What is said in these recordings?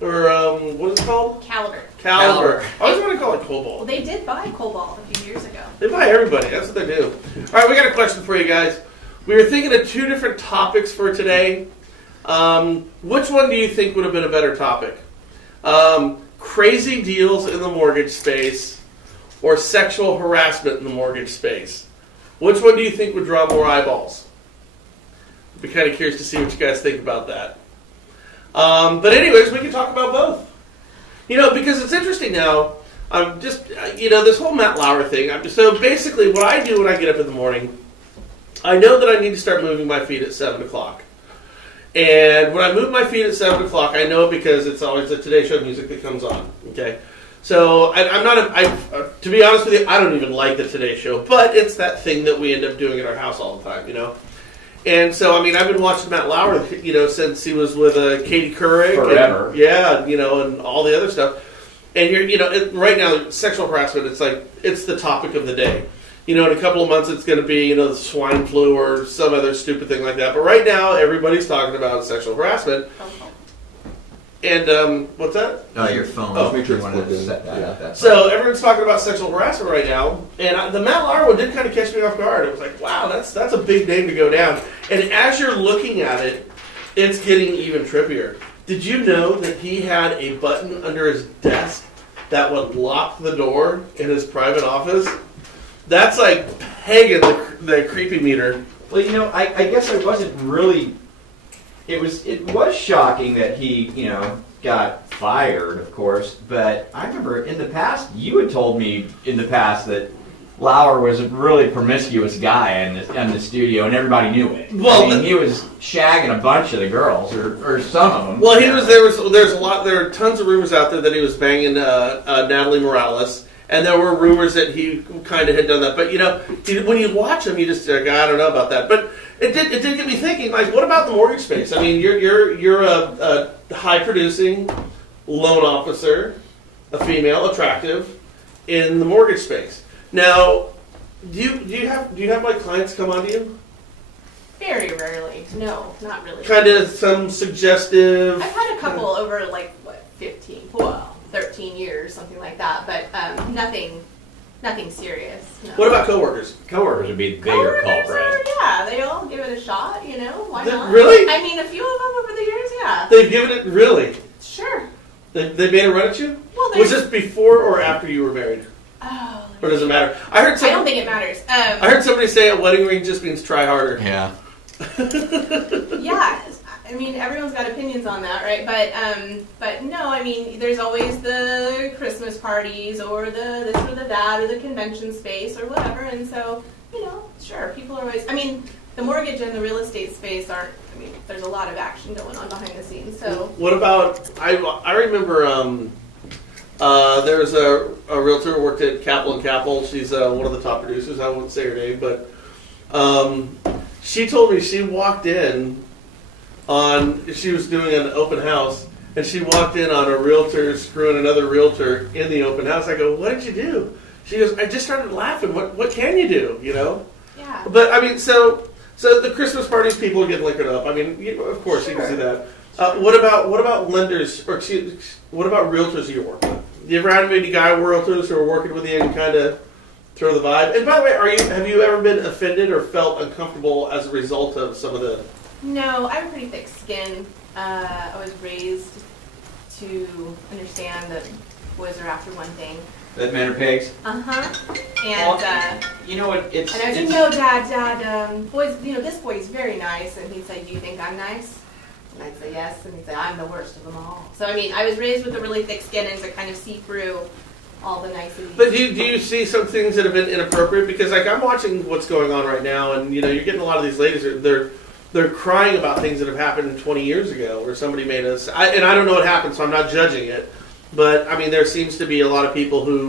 Or, what is it called? Caliber. Caliber. I always want to call it Cobalt. Well, they did buy Cobalt a few years ago. They buy everybody. That's what they do. All right, we got a question for you guys. We were thinking of 2 different topics for today. Which one do you think would have been a better topic? Crazy deals in the mortgage space or sexual harassment in the mortgage space? Which one do you think would draw more eyeballs? I'd be kind of curious to see what you guys think about that. But anyways, we can talk about both. Because it's interesting now. I'm just, this whole Matt Lauer thing. So basically what I do when I get up in the morning, I know that I need to start moving my feet at 7 o'clock. And when I move my feet at 7 o'clock, I know because it's always the Today Show music that comes on. Okay? So I'm not, to be honest with you, I don't even like the Today Show, but it's that thing that we end up doing in our house all the time, And so, I've been watching Matt Lauer, since he was with Katie Couric. Forever. And all the other stuff. And right now, sexual harassment, it's the topic of the day. In a couple of months, it's going to be, the swine flu or some other stupid thing like that. But right now, everybody's talking about sexual harassment. And, what's that? Oh, your phone. Oh, make sure you want to set that up. So everyone's talking about sexual harassment right now, and the Matt Lauer one did kind of catch me off guard. It was like, wow, that's a big name to go down. And as you're looking at it, it's getting even trippier. Did you know that he had a button under his desk that would lock the door in his private office? That's like pegging the creepy meter. Well, I guess I wasn't really. It was shocking that he, got fired, of course. But I remember in the past, you had told me in the past that Lauer was a really promiscuous guy in the studio, and everybody knew it. Well, he was shagging a bunch of the girls, or some of them. Well, there are tons of rumors out there that he was banging Natalie Morales. And there were rumors that he kind of had done that. But, when you watch him, you just I don't know about that. But it did get me thinking, what about the mortgage space? You're a high-producing loan officer, a female, attractive, in the mortgage space. Now, do you have clients come on to you? Very rarely. No, not really. Kind of some suggestive... I've had a couple over, 13 years, something like that, but nothing serious. No. What about coworkers? Coworkers would be the bigger culprit. They all give it a shot, why not? Really? A few of them over the years, yeah. They've given it, really? Sure. They made a run at you? Well, was this before or after you were married? Oh. Or does it matter? I don't think it matters. I heard somebody say a wedding ring just means try harder. Yeah. Yeah. Everyone's got opinions on that, right? But no, there's always the Christmas parties or the this or the that or the convention space or whatever, and so, sure, people are always, the mortgage and the real estate space aren't, there's a lot of action going on behind the scenes, so. What about, I remember, there's a realtor who worked at Capel & Capel. She's one of the top producers. I won't say her name, but she told me she walked in she was doing an open house, and she walked in on a realtor screwing another realtor in the open house. I go, what did you do? She goes, I just started laughing. What can you do, Yeah. But, so the Christmas parties, people are getting liquored up. Of course, sure. You can see that. What about lenders, what about realtors you work with? You ever had any guy realtors who are working with you and kind of throw the vibe? And by the way, have you ever been offended or felt uncomfortable as a result of some of the... No, I have a pretty thick skin. I was raised to understand that boys are after one thing. That men are pigs? Uh-huh. And, you know what, it's... And I was like, no, Dad, boys, this boy is very nice. And he'd say, do you think I'm nice? And I'd say, yes. And he'd say, I'm the worst of them all. So, I was raised with a really thick skin and to kind of see through all the niceties. But do you see some things that have been inappropriate? Because, I'm watching what's going on right now, and, you're getting a lot of these ladies, they're crying about things that have happened 20 years ago where somebody made us... and I don't know what happened, so I'm not judging it. But, there seems to be a lot of people who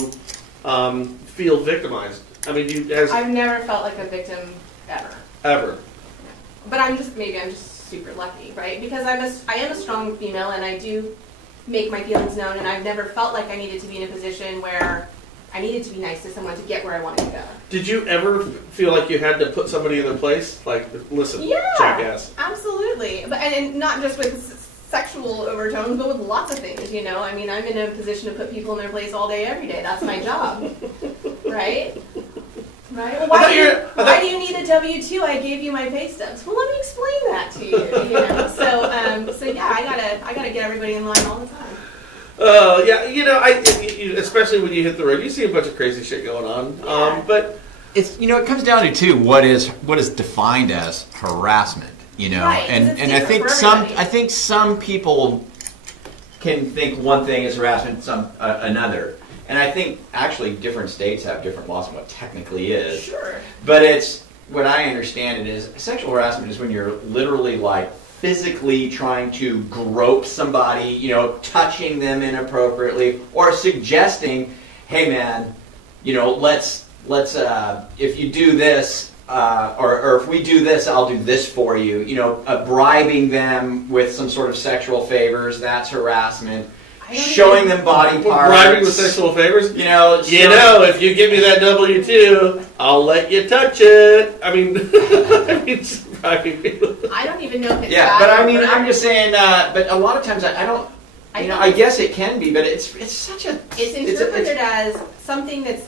feel victimized. I've never felt like a victim, ever. Ever. But I'm just super lucky, right? Because I am a strong female, and I do make my feelings known, and I've never felt like I needed to be in a position where I needed to be nice to someone to get where I wanted to go. Did you ever feel like you had to put somebody in their place? Like, listen, yeah, jackass. Absolutely. But and not just with sexual overtones, but with lots of things, you know? I mean, I'm in a position to put people in their place all day, every day. That's my job. Right? Right? Well, why do you need a W-2? I gave you my pay stubs. Well, let me explain that to you, you know? So yeah, I gotta get everybody in line all the time. Yeah, you know, especially when you hit the road, you see a bunch of crazy shit going on. Yeah. But it's, you know, it comes down to too, what is defined as harassment, you know, Right, 'cause and it's I different for everybody. I think some people can think one thing is harassment, some another, and I think actually different states have different laws on what technically is. Sure. But it's, what I understand it is, sexual harassment is when you're literally like physically trying to grope somebody, you know, touching them inappropriately, or suggesting, hey man, you know, let's if you do this, or if we do this, I'll do this for you. You know, bribing them with some sort of sexual favors, that's harassment. Showing them body parts. bribing with sexual favors? You know, if you give me that W-2, I'll let you touch it. I mean, it's bribing people. I don't even know if it's yeah, that but I or mean, whatever. I'm just saying, but a lot of times I don't, you know, I guess it can be, but it's such a... It's interpreted as something that's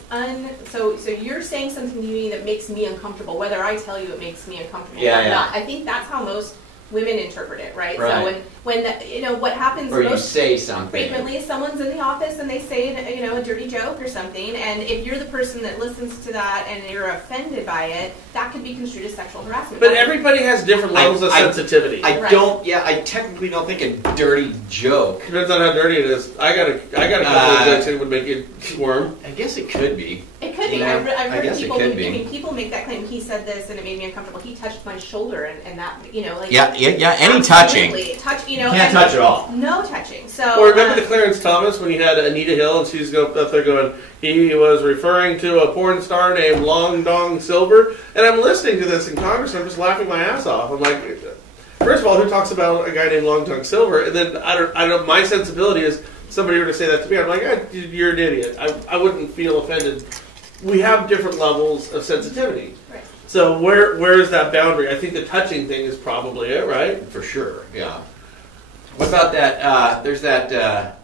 so you're saying something to me that makes me uncomfortable, whether I tell you it makes me uncomfortable Yeah, or yeah. not. I think that's how most women interpret it, right? Right. So when you know, what happens Or you most say something. frequently is someone's in the office and they say, you know, a dirty joke or something, and if you're the person that listens to that and you're offended by it, that could be construed as sexual harassment. But everybody has different levels of sensitivity. I Right. don't, yeah, I technically don't think a dirty joke. Depends on how dirty it is. I got a couple of jokes that would make you squirm. I guess it could be. It could be. You know, I've I heard guess it people. could be. I mean, people make that claim. He said this, and it made me uncomfortable. He touched my shoulder, and that, you know, like Yeah, any touching. absolutely. Touch, you know, Can't and touch at all. No touching. So. Or remember the Clarence Thomas when you had Anita Hill and she's up there going, he was referring to a porn star named Long Dong Silver, and I'm listening to this in Congress and I'm just laughing my ass off. I'm like, first of all, who talks about a guy named Long Dong Silver? And then I don't know. My sensibility is somebody were to say that to me, I'm like, you're an idiot. I wouldn't feel offended. We have different levels of sensitivity. Right. So where is that boundary? I think the touching thing is probably it, right? For sure, yeah. What about that, there's that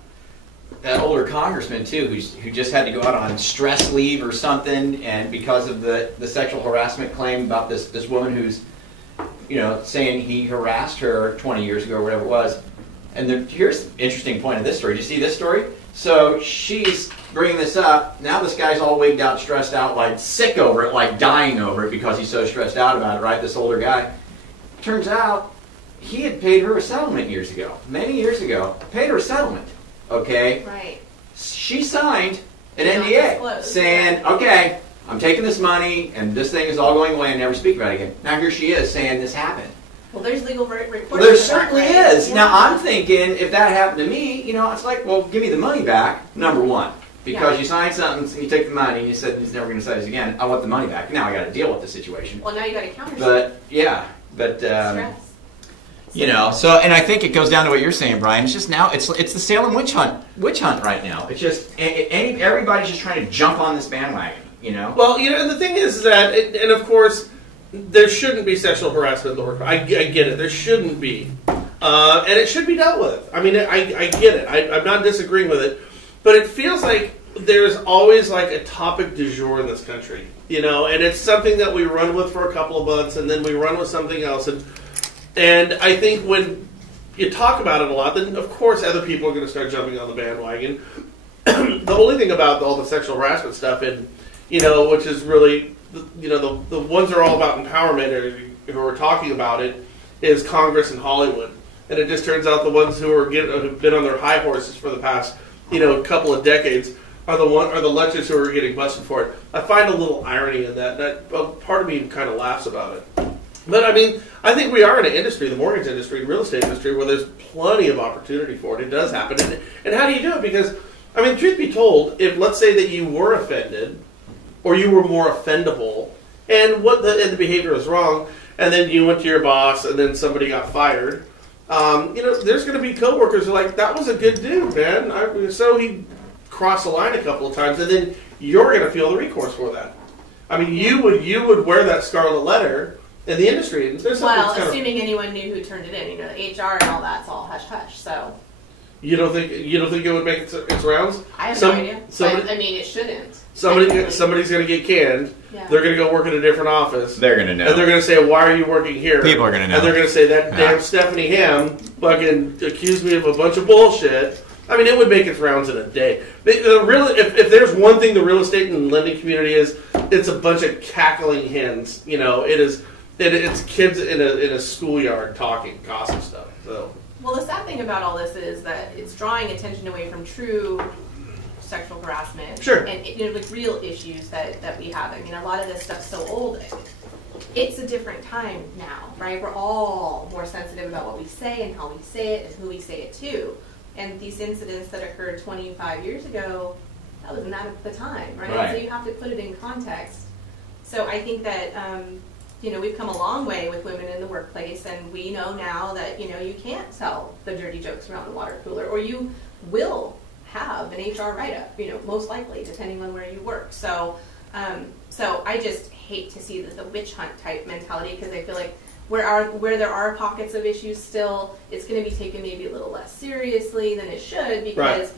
older congressman, too, who just had to go out on stress leave or something, and because of the sexual harassment claim about this woman who's, you know, saying he harassed her 20 years ago or whatever it was. And here's the interesting point of this story. Did you see this story? So she's bringing this up. Now this guy's all wigged out, stressed out, like sick over it, like dying over it because he's so stressed out about it, right? This older guy. Turns out he had paid her a settlement years ago, many years ago. Paid her a settlement, okay? Right. She signed an Not NDA disclosed, saying, okay, I'm taking this money and this thing is all going away and never speak about it again. Now here she is saying this happened. Well, there's legal reporting. Well, there of that, certainly right? is. Yeah. Now, I'm thinking if that happened to me, you know, it's like, well, give me the money back, number one. Because Yeah. you signed something, and you take the money, and you said he's never going to say this again. I want the money back. Now I got to deal with the situation. Well, now you got to counter. But, yeah. But, stress. you know, so, and I think it goes down to what you're saying, Brian. It's just now, it's the Salem witch hunt right now. It's just, everybody's just trying to jump on this bandwagon, you know? Well, you know, and the thing is that, and of course, there shouldn't be sexual harassment in the workplace. I get it. There shouldn't be. And it should be dealt with. I mean, I get it. I'm not disagreeing with it. But it feels like there's always like a topic du jour in this country. You know, and it's something that we run with for a couple of months, and then we run with something else. And I think when you talk about it a lot, then of course other people are going to start jumping on the bandwagon. The only thing about all the sexual harassment stuff, and you know, which is really, you know, the ones that are all about empowerment or who are talking about it, is Congress and Hollywood. And it just turns out the ones who've been on their high horses for the past, you know, couple of decades are the lectures who are getting busted for it. I find a little irony in that. Part of me kind of laughs about it. But I mean, I think we are in an industry, the mortgage industry, real estate industry, where there's plenty of opportunity for it. It does happen. And how do you do it? Because, I mean, truth be told, if let's say that you were offended, or you were more offendable, and the behavior was wrong, and then you went to your boss, and then somebody got fired, you know, there's going to be coworkers who are like, that was a good dude, man. So he crossed the line a couple of times, and then you're going to feel the recourse for that. I mean, you would wear that scarlet letter in the industry. And there's Well, something assuming anyone knew who turned it in, the HR and all that's all hush hush. So you don't think it would make its rounds? I have no idea. Somebody, I mean, it shouldn't. Somebody's going to get canned. Yeah. They're going to go work in a different office. They're going to know. And they're going to say, "Why are you working here?" People are going to know. And they're going to say, "That damn Stephanie Ham fucking accused me of a bunch of bullshit." I mean, it would make its rounds in a day. If there's one thing the real estate and lending community is, it's a bunch of cackling hens. It's kids in a schoolyard talking gossip stuff. So. Well, the sad thing about all this is that it's drawing attention away from true sexual harassment. Sure. And like real issues that we have. I mean, a lot of this stuff's so old. It's a different time now, right? We're all more sensitive about what we say and how we say it and who we say it to. And these incidents that occurred 25 years ago, that was not at the time, right? So you have to put it in context. So I think that, we've come a long way with women in the workplace, and we know now that, you can't tell the dirty jokes around the water cooler, or you will have an HR write-up, most likely, depending on where you work. So I just hate to see the witch hunt type mentality, because I feel like where there are pockets of issues still, it's going to be taken maybe a little less seriously than it should, because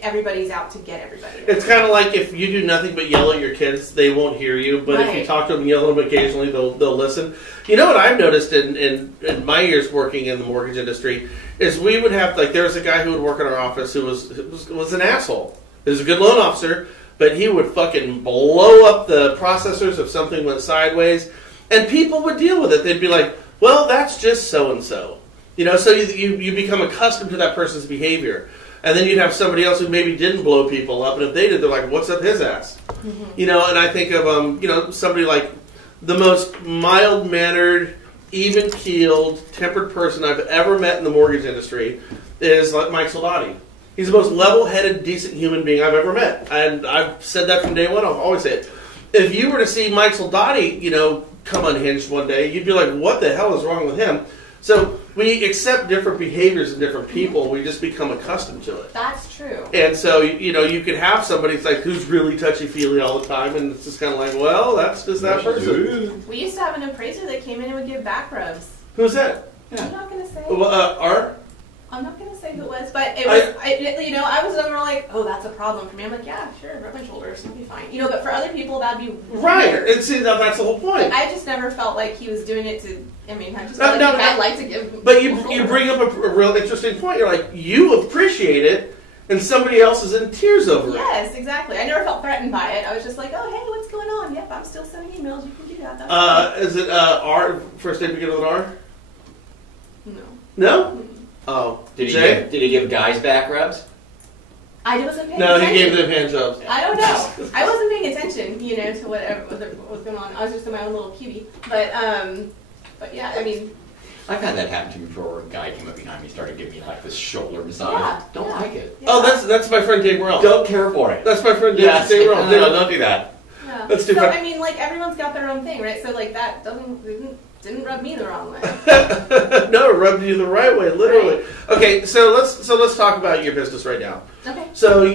everybody's out to get everybody. It's kind of like if you do nothing but yell at your kids, they won't hear you. But if you talk to them and yell at them occasionally, they'll listen. You know what I've noticed in my years working in the mortgage industry is we would have, like, there was a guy who would work in our office who was an asshole. He was a good loan officer, but he would fucking blow up the processors if something went sideways. And people would deal with it. They'd be like, well, that's just so-and-so. So you become accustomed to that person's behavior. And then you'd have somebody else who maybe didn't blow people up. And if they did, they're like, what's up his ass? Mm-hmm. And I think of, somebody like the most mild-mannered, even-keeled, tempered person I've ever met in the mortgage industry is like Mike Soldati. He's the most level-headed, decent human being I've ever met. And I've said that from day one. I'll always say it. If you were to see Mike Soldati, come unhinged one day, you'd be like, what the hell is wrong with him? So we accept different behaviors in different people. We just become accustomed to it. That's true. And so, you could have somebody who's really touchy-feely all the time, and it's just kind of like, well, that's just that person. We used to have an appraiser that came in and would give back rubs. Who's that? I'm not going to say. Art? I'm not going to say who it was, but it was, I was never like, oh, that's a problem for me. I'm like, yeah, sure, rub my shoulders, it'll be fine. But for other people, that'd be right. Weird. And see, that's the whole point. I just never felt like he was doing it to, I just felt like I'd like to give. But you bring up a real interesting point. You're like, you appreciate it, and somebody else is in tears over it. Yes, exactly. I never felt threatened by it. I was just like, oh, hey, what's going on? Yep, I'm still sending emails. You can do that. Is it R? First name begin with an R? No. No? Oh. Did he give guys back rubs? I wasn't paying attention. No, he gave them hand jobs. I don't know. I wasn't paying attention, to what was going on. I was just in my own little cubie. But yeah, I've had that happen to me before, where a guy came up behind me and started giving me this shoulder massage. Don't like it. Yeah. Oh, that's my friend Dave Morrell. Don't care for it. That's my friend Dave Morrell. No, don't do that. Yeah. That's too funny. Everyone's got their own thing, right? So that didn't rub me the wrong way. No, it rubbed you the right way, literally. Right. Okay, so let's talk about your business right now. Okay. So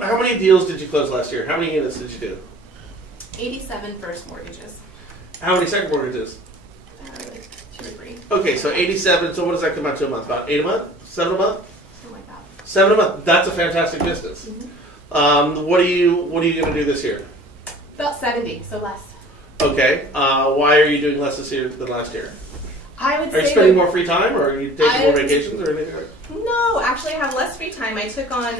how many deals did you close last year? How many units did you do? 87 first mortgages. How many second mortgages? 2 or 3. Okay, so 87. So what does that come out to a month? About 8 a month? 7 a month? Something like that. 7 a month. That's a fantastic business. Mm-hmm. What are you going to do this year? About 70, so less. Okay. Why are you doing less this year than last year? I would say. Are you spending more free time, or are you taking more vacations, or anything? No, actually, I have less free time. I took on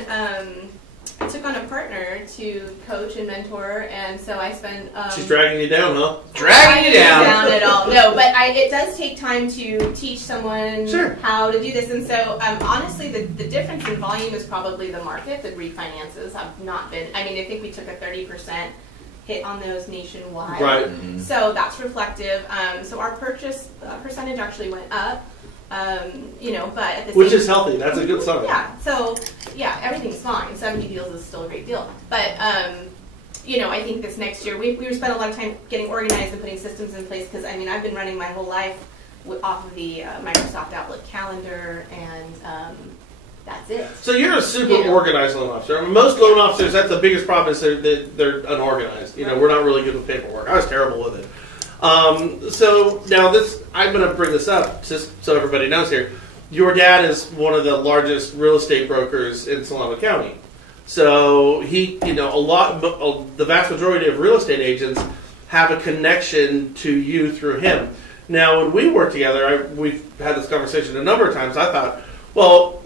a partner to coach and mentor, and so I spend. She's dragging you down, huh? Dragging you down at all? No, but it does take time to teach someone how to do this, and so honestly, the difference in volume is probably the market. The refinances have not been. I think we took a 30% hit on those nationwide. Right. Mm-hmm. So that's reflective. So our purchase percentage actually went up. But at the which is healthy. That's a good sign. Yeah. So everything's fine. 70 deals is still a great deal. But I think this next year we spent a lot of time getting organized and putting systems in place, because I've been running my whole life off of the Microsoft Outlook calendar, and that's it. So you're a super organized loan officer. Most loan officers, that's the biggest problem, is they're unorganized. We're not really good with paperwork. I was terrible with it. So now I'm going to bring this up just so everybody knows here. Your dad is one of the largest real estate brokers in Solano County. So the vast majority of real estate agents have a connection to you through him. Now, when we work together, we've had this conversation a number of times. I thought, well,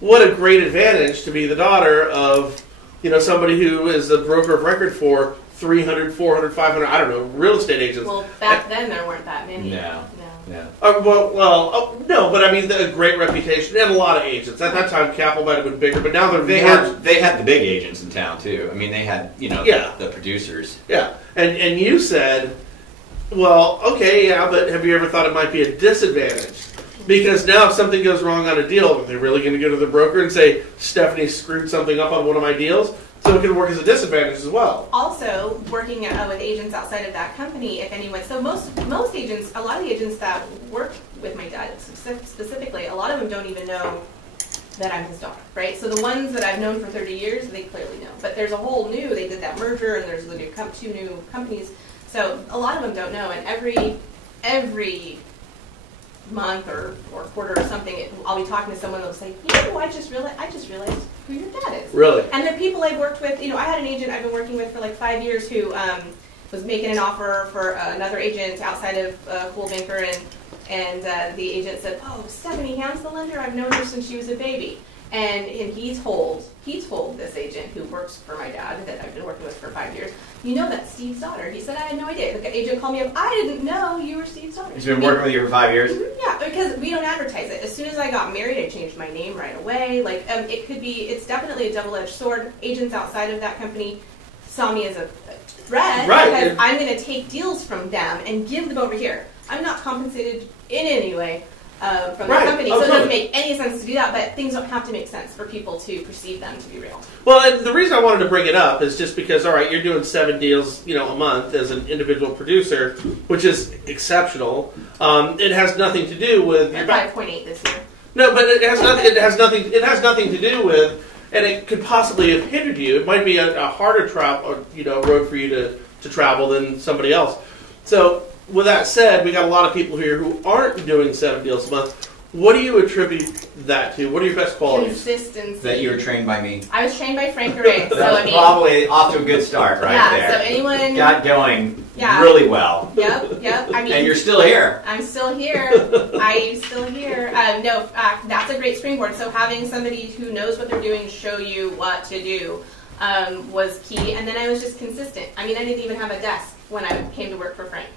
what a great advantage to be the daughter of, somebody who is a broker of record for 300, 400, 500, I don't know, real estate agents. Well, back then there weren't that many. No. No, but I mean, a great reputation and a lot of agents. At that time, Capel might have been bigger, but now they had the big agents in town too. I mean, they had the producers. Yeah, and you said, well, okay, yeah, but have you ever thought it might be a disadvantage? Because now if something goes wrong on a deal, are they really going to go to the broker and say, Stephanie screwed something up on one of my deals? So it can work as a disadvantage as well. Also, working with agents outside of that company, if anyone, so most agents, a lot of the agents that work with my dad specifically, a lot of them don't even know that I'm his daughter, right? So the ones that I've known for 30 years, they clearly know. But there's a whole new, they did that merger, and there's the two new companies. So a lot of them don't know, and every month or quarter or something, I'll be talking to someone that'll say, I just realized who your dad is. Really? And the people I've worked with, I had an agent I've been working with for like 5 years who was making an offer for another agent outside of Cool Banker, and the agent said, "Oh, Stephanie Ham's the lender. I've known her since she was a baby." And he told this agent who works for my dad that I've been working with for 5 years, that's Steve's daughter. He said, I had no idea. The agent called me up, I didn't know you were Steve's daughter. He's been working with you for 5 years? Yeah, because we don't advertise it. As soon as I got married, I changed my name right away. Like, it's definitely a double-edged sword. Agents outside of that company saw me as a threat, right? Because I'm going to take deals from them and give them over here. I'm not compensated in any way from the company, so it doesn't make any sense to do that, but things don't have to make sense for people to perceive them to be real. Well, and the reason I wanted to bring it up is just because, all right, you're doing 7 deals, a month as an individual producer, which is exceptional. It has nothing to do with... 5.8 this year. No, but it has nothing to do with, and it could possibly have hindered you. It might be a harder road for you to travel than somebody else. So, with that said, we got a lot of people here who aren't doing 7 deals a month. What do you attribute that to? What are your best qualities? Consistency. That you were trained by me. I was trained by Frank Garay. So probably off to a good start there. So anyone got going really well. Yep. And you're still here. I'm still here. I'm still here. That's a great springboard. So having somebody who knows what they're doing show you what to do was key. And then I was just consistent. I didn't even have a desk when I came to work for Frank.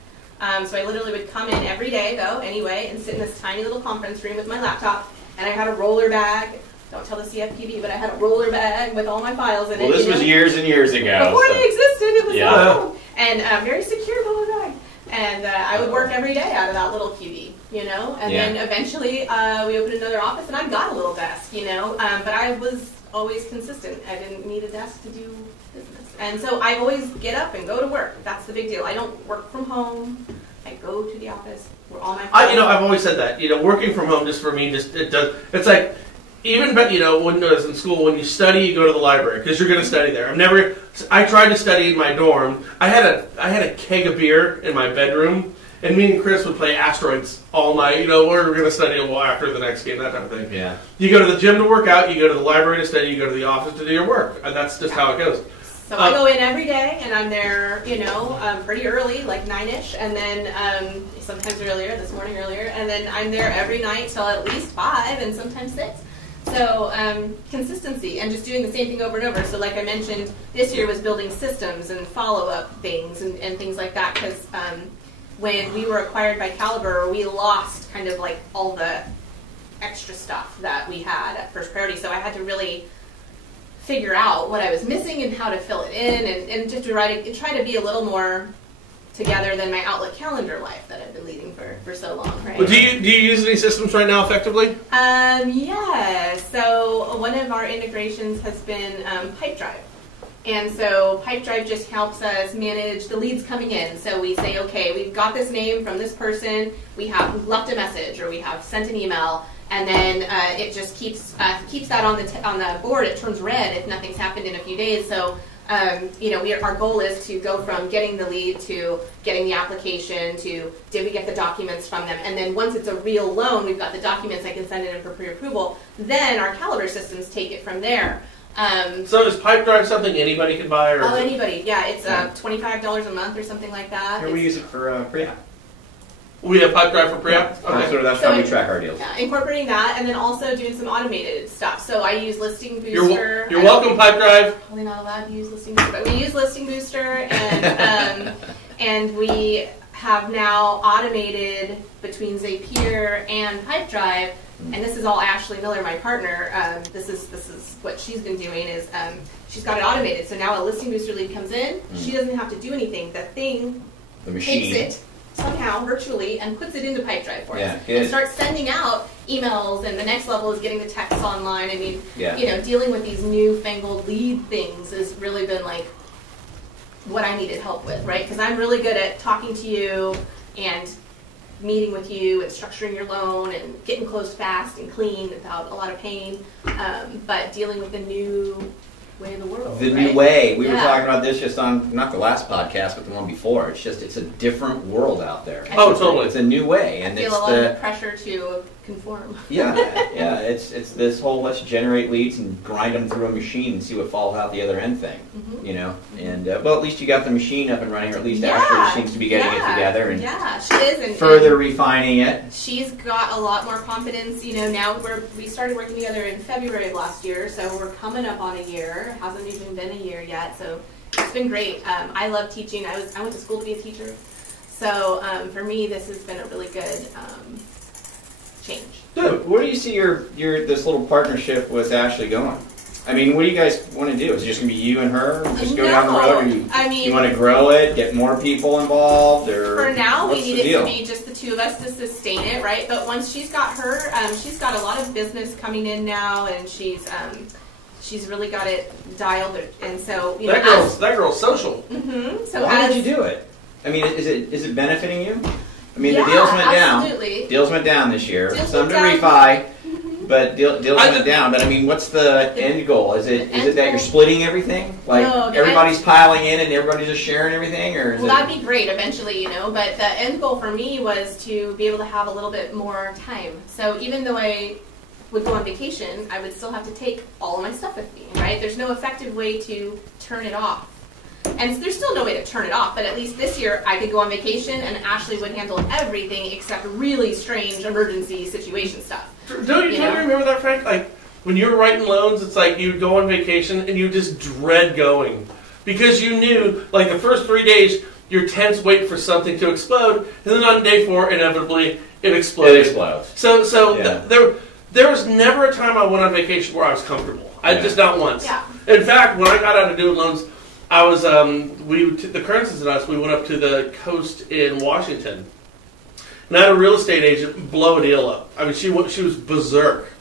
So I literally would come in every day, and sit in this tiny little conference room with my laptop, and I had a roller bag. Don't tell the CFPB, but I had a roller bag with all my files in it. Well, this was years and years ago. Before they existed, it was so cool. And very secure roller bag. And I would work every day out of that little QD, And then eventually we opened another office, and I got a little desk, But I was always consistent. I didn't need a desk to do business. And so I always get up and go to work. That's the big deal. I don't work from home. I go to the office where all my friends... I've always said that. Working from home just for me, it does. It's like, even, when I was in school, when you study, you go to the library because you're going to study there. I tried to study in my dorm. I had a keg of beer in my bedroom, and me and Chris would play Asteroids all night. We're going to study a while after the next game, that type of thing. Yeah. You go to the gym to work out, you go to the library to study, you go to the office to do your work. And that's just how it goes. So I go in every day, and I'm there, pretty early, like 9-ish, and then sometimes earlier, this morning earlier, and then I'm there every night till at least 5 and sometimes 6. So consistency and just doing the same thing over and over. So like I mentioned, this year was building systems and follow-up things and things like that, because when we were acquired by Caliber, we lost kind of like all the extra stuff that we had at First Priority. So I had to really figure out what I was missing and how to fill it in, and just try to be a little more together than my Outlook calendar life that I've been leading for so long, right? Well, do you use any systems right now effectively? Yeah. So one of our integrations has been Pipedrive. And so Pipedrive just helps us manage the leads coming in. So we say, okay, we've got this name from this person, we have left a message, or we have sent an email, and then it just keeps that on the board. It turns red if nothing's happened in a few days. So our goal is to go from getting the lead to getting the application to did we get the documents from them, and then once it's a real loan, we've got the documents, I can send it in for pre-approval. Then our Caliber systems take it from there. So is Pipedrive something anybody can buy? Or Anybody, yeah. It's $25 a month or something like that. Here we use it for pre-app. We have Pipedrive for pre-app? Okay. So that's how we track our deals. Yeah, incorporating that, and then also doing some automated stuff. So I use Listing Booster. You're welcome, Pipedrive. Probably not allowed to use Listing Booster, but we use Listing Booster, and and we have now automated between Zapier and Pipedrive. And this is all Ashley Miller, my partner. This is what she's been doing is she's got it automated. So now a Listing Booster lead comes in, she doesn't have to do anything. The machine takes it somehow virtually and puts it into Pipedrive for us and starts sending out emails. And the next level is getting the texts online. I mean, dealing with these newfangled lead things has really been like what I needed help with, right? Because I'm really good at talking to you and meeting with you and structuring your loan and getting closed fast and clean without a lot of pain, but dealing with the new way of the world. The new way. We were talking about this just on, not the last podcast, but the one before. It's a different world out there. Totally. It's a new way. And I feel a lot of pressure to conform. Yeah. It's this whole let's generate leads and grind them through a machine and see what falls out the other end thing. And well, at least you got the machine up and running, or at least Ashley seems to be getting it together and she is, and further refining it. She's got a lot more confidence. Now we started working together in February of last year, so we're coming up on a year. It hasn't even been a year yet, so it's been great. I love teaching. I went to school to be a teacher, so for me this has been a really good change. Good. Where do you see your this little partnership with Ashley going? I mean, what do you guys want to do? Is it just going to be you and her? Just go down the road? Or you want to grow it, get more people involved? Or for now, we need it to be just the two of us to sustain it, right? But once she's got she's got a lot of business coming in now, and she's really got it dialed. And so that girl's social. Mm-hmm. So how did you do it? I mean, is it benefiting you? I mean, the deals went absolutely. down. Deals went down this year. Some to refi. But deals went down. But I mean, what's the end goal? Is it that you're splitting everything? Like everybody's piling in and everybody's just sharing everything, or that'd be great eventually, But the end goal for me was to be able to have a little bit more time. So even though I would go on vacation, I would still have to take all of my stuff with me, right? There's no effective way to turn it off. And there's still no way to turn it off, but at least this year I could go on vacation and Ashley would handle everything except really strange emergency situation stuff. Don't you remember that, Frank? Like, when you were writing loans, it's like you'd go on vacation and you just dread going. Because you knew, like, the first 3 days, you're tense waiting for something to explode, and then on day 4, inevitably, it exploded. It explodes. There was never a time I went on vacation where I was comfortable. Just not once. Yeah. In fact, when I got out of doing loans, I was, the Kearns and us, we went up to the coast in Washington. And I had a real estate agent blow a deal up. I mean, she was berserk.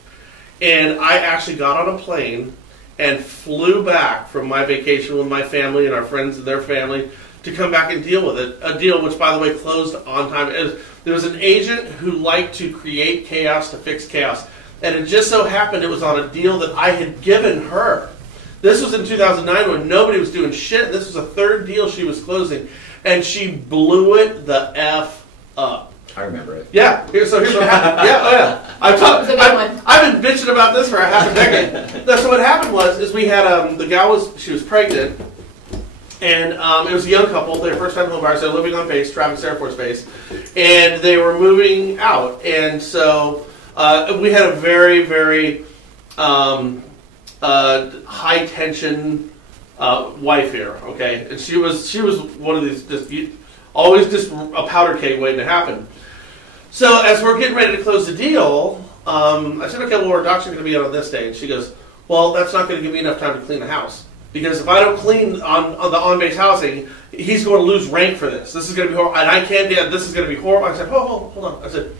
And I actually got on a plane and flew back from my vacation with my family and our friends and their family to come back and deal with it. A deal which, by the way, closed on time. There was an agent who liked to create chaos to fix chaos. And it just so happened it was on a deal that I had given her. This was in 2009 when nobody was doing shit. This was a third deal she was closing. And she blew it the F up. I remember it. Yeah. Here's what happened. I've been bitching about this for a half a decade. So what happened was we had the gal she was pregnant, and it was a young couple. They were first time home buyers. They were living on base, Travis Air Force Base, and they were moving out. And so we had a very, very high tension wife here. Okay, and she was one of these always just a powder keg waiting to happen. So as we're getting ready to close the deal, I said, okay, well, our doc's going to be out on this day. And she goes, well, that's not going to give me enough time to clean the house. Because if I don't clean on the on-base housing, he's going to lose rank for this. This is going to be horrible. And I can't do this is going to be horrible. I said, hold on. I said,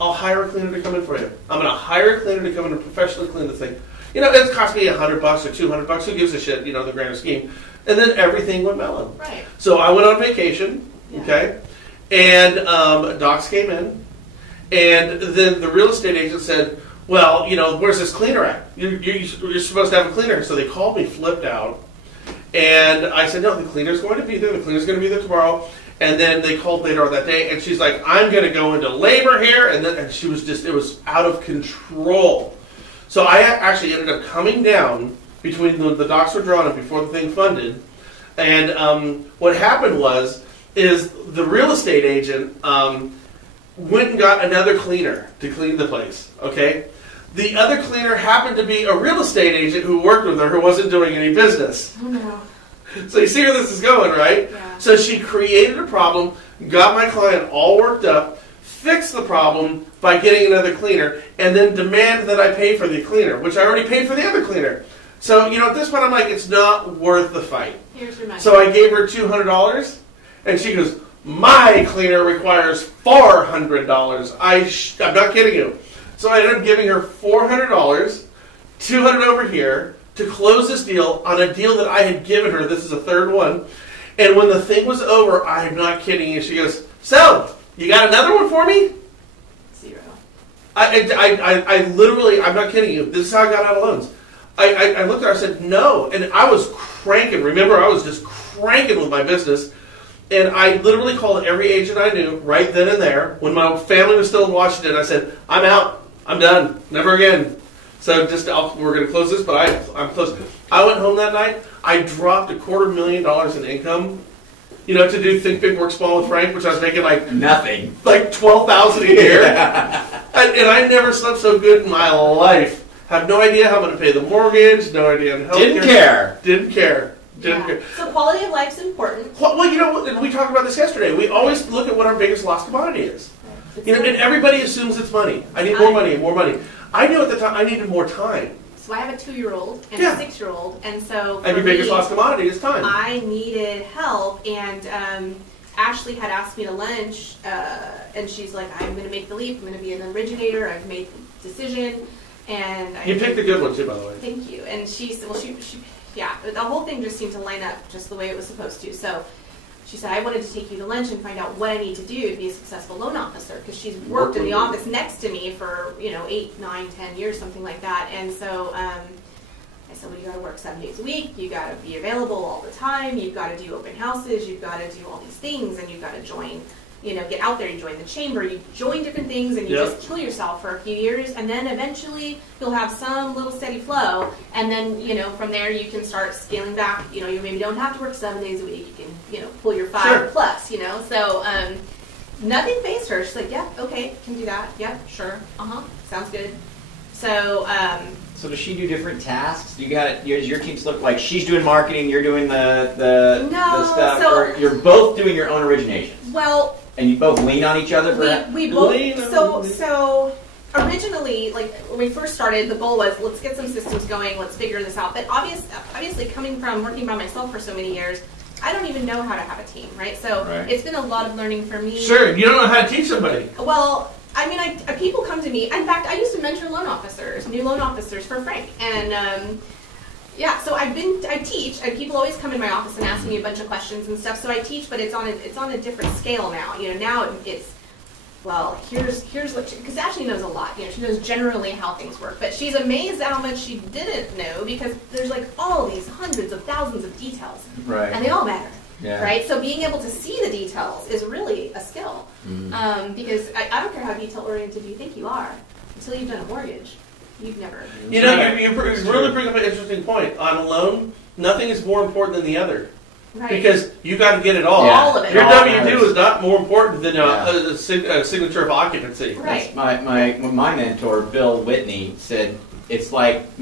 I'll hire a cleaner to come in for you. I'm going to hire a cleaner to come in and professionally clean the thing. It cost me $100 or $200. Who gives a shit, the grander scheme. And then everything went mellow. Right. So I went on vacation. Okay, and docs came in, and then the real estate agent said, well, where's this cleaner at? You're supposed to have a cleaner. So they called me flipped out, And I said, no, the cleaner's going to be there. The cleaner's going to be there tomorrow. And then they called later on that day, and she's like, I'm going to go into labor here. And she was just, it was out of control. So I actually ended up coming down between the docs were drawn up before the thing funded. And what happened is the real estate agent went and got another cleaner to clean the place, okay? The other cleaner happened to be a real estate agent who worked with her who wasn't doing any business. Oh, no. So you see where this is going, right? Yeah. So she created a problem, got my client all worked up, fixed the problem by getting another cleaner, and then demanded that I pay for the cleaner, which I already paid for the other cleaner. So, at this point I'm like, it's not worth the fight. Here's your money. So I gave her $200, and she goes, my cleaner requires $400. I'm not kidding you. So I ended up giving her $400, $200 over here, to close this deal on a deal that I had given her. This is the third one. And when the thing was over, I'm not kidding you, she goes, so, you got another one for me? 0. I literally, I'm not kidding you, this is how I got out of loans. I looked at her, I said, no. And I was cranking. Remember, I was just cranking with my business. And I literally called every agent I knew right then and there. When my family was still in Washington, I said, I'm out. I'm done. Never again. So we're going to close this, but I'm close. I went home that night. I dropped $250,000 in income, to do Think Big, Work Small with Frank, which I was making like Nothing. like $12,000 a year. And I never slept so good in my life. Have no idea how I'm going to pay the mortgage. No idea on health care. Didn't care. So quality of life's important. Well, we talked about this yesterday. We always look at what our biggest lost commodity is. And everybody assumes it's money. I need more money and more money. I knew at the time I needed more time. So I have a 2-year-old and a 6-year-old, and so and your biggest lost commodity is time. I needed help, and Ashley had asked me to lunch, and she's like, "I'm going to make the leap. I'm going to be an originator. I've made the decision." And you picked a good one too, by the way. Thank you. And she said, "Well, the whole thing just seemed to line up just the way it was supposed to." So she said, I wanted to take you to lunch and find out what I need to do to be a successful loan officer, because she's worked in the office next to me for 8, 9, 10 years, something like that. And so I said, well, you got to work 7 days a week, you got to be available all the time, you've got to do open houses, you've got to do all these things, and you've got to join, get out there, you join the chamber, you join different things, and you just kill yourself for a few years, and then eventually you'll have some little steady flow, and then, from there you can start scaling back. You maybe don't have to work 7 days a week, you can, pull your 5 plus, so nothing faced her. She's like, yeah, okay, can do that, yeah, sure, sounds good. So, so does she do different tasks? Does your teams look like she's doing marketing, you're doing the stuff, or you're both doing your own origination? Well, and you both lean on each other for we both. So originally, like when we first started, the goal was let's get some systems going, let's figure this out. But obviously, coming from working by myself for so many years, I don't even know how to have a team, right? So it's been a lot of learning for me. Sure, you don't know how to teach somebody. Well, I mean, people come to me. In fact, I used to mentor new loan officers for Frank, and so I teach, and people always come in my office and ask me a bunch of questions and stuff. So I teach, but it's on a different scale now. Now it's here's what, because Ashley knows a lot. She knows generally how things work, but she's amazed at how much she didn't know, because there's like all these hundreds of thousands of details, and they all matter. Yeah. Right? So being able to see the details is really a skill. Because I don't care how detail-oriented you think you are, until you've done a mortgage. You've never. You really bring up an interesting point. On a loan, nothing is more important than the other. Right. Because you got to get it all. All of it. Your W-2 is not more important than a signature of occupancy. Right. My mentor, Bill Whitney, said it's like a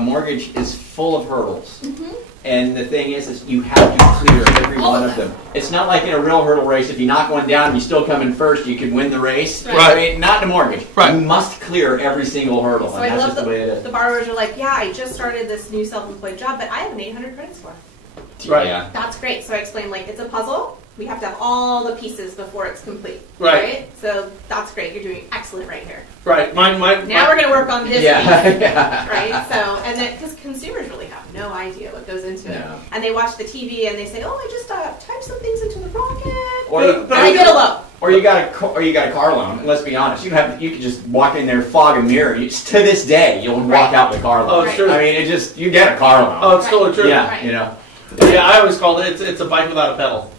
mortgage is full of hurdles. And the thing is you have to clear every one of them. It's not like in a real hurdle race, if you knock one down and you still come in first, you can win the race. Right. I mean, not in a mortgage. Right. You must clear every single hurdle, so and that's just the way it is. The borrowers are like, I just started this new self-employed job, but I have an 800 credit score. Right. Yeah. That's great. So I explain, it's a puzzle. We have to have all the pieces before it's complete. Right. So that's great. You're doing excellent right here. Right. Now we're going to work on this piece. Yeah. Right? So, and then, because consumers really have no idea what goes into it. And they watch the TV and they say, I just typed some things into the rocket. But I get a loan. Or you got a car loan. And let's be honest, you could just walk in there, fog a mirror. To this day, you'll walk out with a car loan. Oh, it's true. I mean, you get a car loan. Oh, it's totally true. Yeah, Yeah, I always called it. It's a bike without a pedal.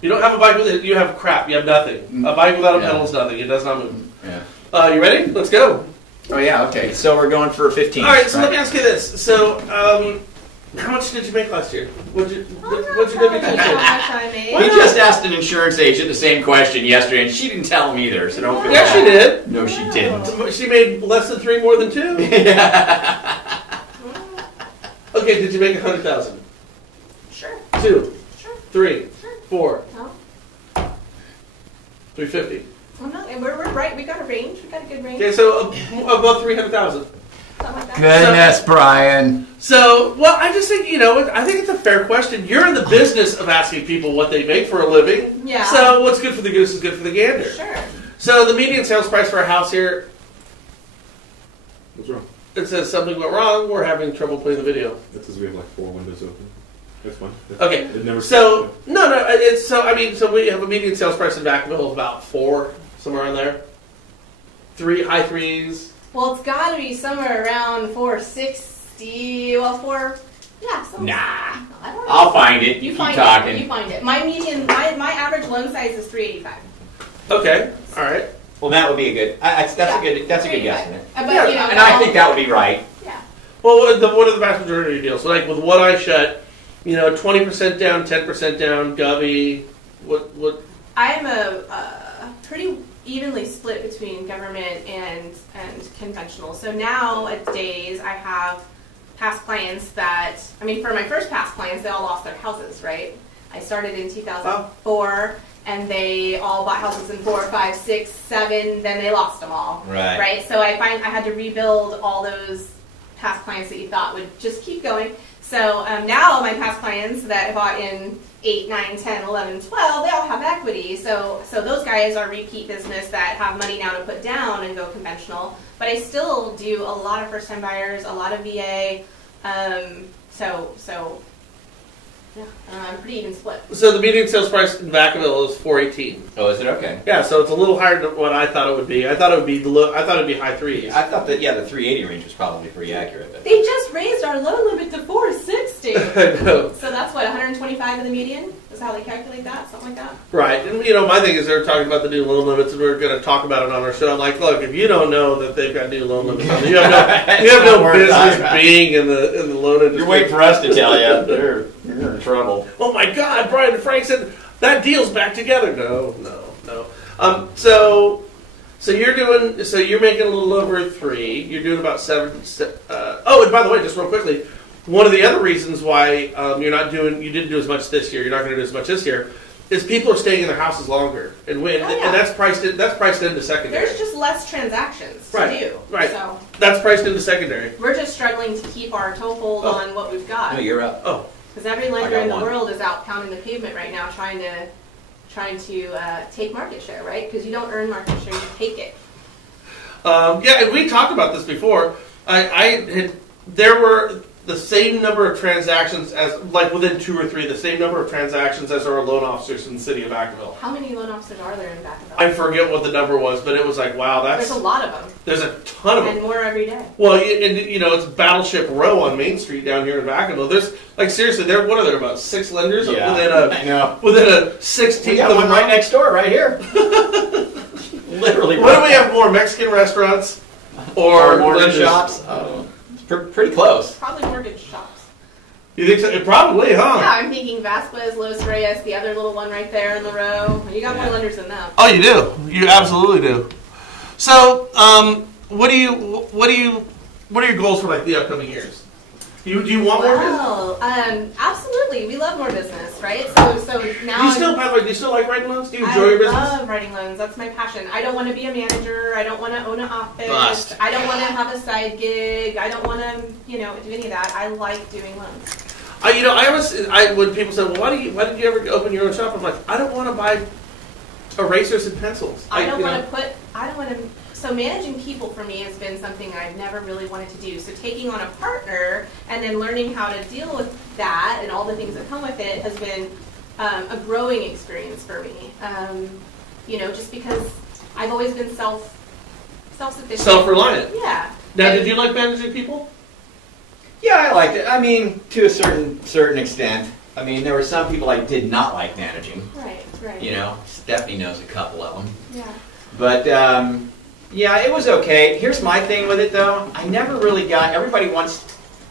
You don't have a bike with it. You have crap. You have nothing. A bike without a pedal is nothing. It does not move. Yeah. You ready? Let's go. Oh yeah. Okay. So we're going for 15. All right. So let me ask you this. So, how much did you make last year? What'd you I We just asked an insurance agent the same question yesterday, and she didn't tell him either. So don't feel Yeah, bad. she did. No, she didn't. She made less than 3 more than 2. Yeah. Okay. Did you make 100,000? Sure. 2, Sure. 3, Sure. 4, No. 350. Well, no, and we're right. We got a range. We got a good range. Okay. So above 300,000. Something like that. Goodness, Brian. So, well, I just think, I think it's a fair question. You're in the business of asking people what they make for a living. Yeah. So, what's good for the goose is good for the gander. Sure. So, the median sales price for a house here, What's wrong? it says something went wrong. We're having trouble playing the video. That says we have like 4 windows open. That's fine. Okay. It never So, no, it's so we have a median sales price in Vacaville of about 4, somewhere in there. 3, high 3s. Well, it's got to be somewhere around 460. Well, yeah. Nah. I don't know. I'll find it. You keep find talking. it. You find it. My median, my average loan size is 385. Okay. All right. Well, that would be a good. That's a good. That's a good 385. guesstimate. But, Yeah, And I think that would be right. Yeah. Well, what are the vast majority of your deals? So, like with What I Shut, 20% down, 10% down, Govy, what? I'm a pretty evenly split between government and conventional. So nowadays I have past clients that, for my first past clients, they all lost their houses, right? I started in 2004, and they all bought houses in 4, 5, 6, 7, then they lost them all. Right. So I had to rebuild all those past clients that you thought would just keep going. So now my past clients that bought in 8, 9, 10, 11, 12, they all have equity. So those guys are repeat business that have money now to put down and go conventional. But I still do a lot of first-time buyers, a lot of VA. Yeah, I'm pretty even split. So the median sales price in Vacaville is 418. Oh, is it okay? Yeah, so it's a little higher than what I thought it would be. I thought it would be high 3s. I thought that the 380 range was probably pretty accurate. But. They just raised our loan limit to 460. I know. So that's what, 125 of the median? Is how they calculate that? Something like that? Right, and my thing is they're talking about the new loan limits, and we're going to talk about it on our show. I'm like, look, if you don't know that they've got new loan limits, you have no business being in the loan industry. You're waiting for us to tell you. You're in trouble. Oh my God, Brian and Frank said that deal's back together. No. So you're making a little over 3. You're doing about 7. And by the way, just real quickly, one of the other reasons why you didn't do as much this year, you're not going to do as much this year, is people are staying in their houses longer, and that's priced into secondary. There's just less transactions to do. Right. So that's priced into secondary. we're just struggling to keep our toehold on what we've got. No, you're up. Oh. Because every lender got in the one. world is out pounding the pavement right now, trying to take market share, right? Because you don't earn market share, you take it. And we talked about this before. There were the same number of transactions as, like within 2 or 3, the same number of transactions as our loan officers in the city of Vacaville. How many loan officers are there in Vacaville? I forget what the number was, but it was like, wow, There's a lot of them, there's a ton of them. and more every day. Well, it's Battleship Row on Main Street down here in Vacaville. There's, like, seriously, what are there, about 6 lenders I know. within a 16th We got of a one right mile? next door, right here. Literally. What do we have more, Mexican restaurants or mortgage lenders? shops? It's pretty close. Probably mortgage shops. You think so? Probably, huh? Yeah, I'm thinking Vasquez, Los Reyes, the other little one right there in the row. You got more lenders than them. Oh, you do. You absolutely do. So, what are your goals for like the upcoming years? Do you want more business? Well, absolutely. We love more business, right? So now Do you still like writing loans? Do you enjoy your business? I love writing loans. That's my passion. I don't want to be a manager. I don't want to own an office. Bust. I don't want to have a side gig. I don't want to, do any of that. I like doing loans. When people say, well, why did you ever open your own shop? I'm like, I don't want to buy erasers and pencils. So managing people for me has been something I've never really wanted to do. So taking on a partner and then learning how to deal with that and all the things that come with it has been a growing experience for me. Just because I've always been self-sufficient. Self-reliant. Yeah. Now, And- did you like managing people? Yeah, I liked it. I mean, to a certain extent. I mean, there were some people I did not like managing. Right. You know, Stephanie knows a couple of them. Yeah. But, yeah, it was okay. Here's my thing with it, though. I never really got, everybody wants,